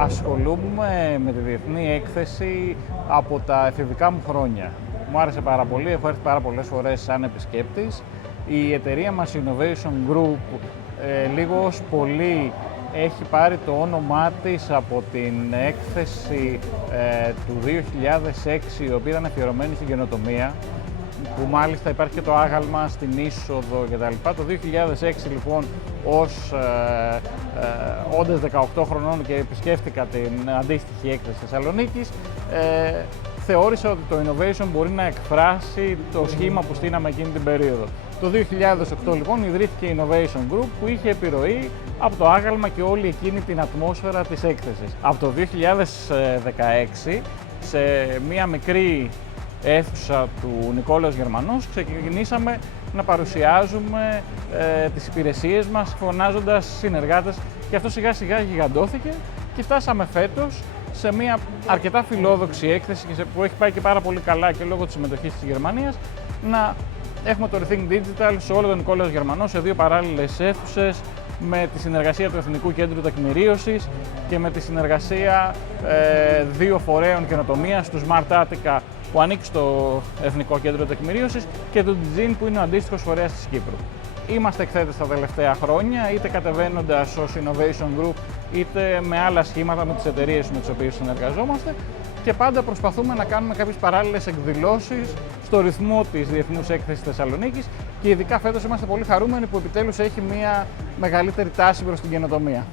Ασχολούμαι με τη διεθνή έκθεση από τα εφηβικά μου χρόνια. Μου άρεσε πάρα πολύ, έχω έρθει πάρα πολλές φορές σαν επισκέπτης. Η εταιρεία μας Innovation Group λίγος πολύ έχει πάρει το όνομά της από την έκθεση του 2006, η οποία ήταν αφιερωμένη στην καινοτομία, που μάλιστα υπάρχει και το άγαλμα στην είσοδο κτλ. Το 2006 λοιπόν, όντας 18 χρονών και επισκέφτηκα την αντίστοιχη έκθεση Θεσσαλονίκης, θεώρησα ότι το innovation μπορεί να εκφράσει το σχήμα που στείναμε εκείνη την περίοδο. Το 2008 λοιπόν ιδρύθηκε η Innovation Group, που είχε επιρροή από το άγαλμα και όλη εκείνη την ατμόσφαιρα της έκθεσης. Από το 2016, σε μία μικρή αίθουσα του Νικόλαος Γερμανός, ξεκινήσαμε να παρουσιάζουμε τις υπηρεσίες μας, φωνάζοντας συνεργάτες, και αυτό σιγά σιγά γιγαντώθηκε και φτάσαμε φέτος σε μια αρκετά φιλόδοξη έκθεση που έχει πάει και πάρα πολύ καλά και λόγω της συμμετοχής της Γερμανίας, να έχουμε το Rethink Digital σε όλο τον Νικόλαος Γερμανό, σε δύο παράλληλες αίθουσες, με τη συνεργασία του Εθνικού Κέντρου Τεκμηρίωσης και με τη συνεργασία δύο φορέων καινοτομίας, του Smart Attica, που ανήκει στο Εθνικό Κέντρο Τεκμηρίωσης, και του DGIN, που είναι ο αντίστοιχος φορέας της Κύπρου. Είμαστε εκθέτες τα τελευταία χρόνια, είτε κατεβαίνοντας ως Innovation Group, είτε με άλλα σχήματα με τις εταιρείες με τις οποίες συνεργαζόμαστε, και πάντα προσπαθούμε να κάνουμε κάποιες παράλληλες εκδηλώσεις στο ρυθμό της Διεθνούς Έκθεσης Θεσσαλονίκης, και ειδικά φέτος είμαστε πολύ χαρούμενοι που επιτέλους έχει μια μεγαλύτερη τάση προς την καινοτομία.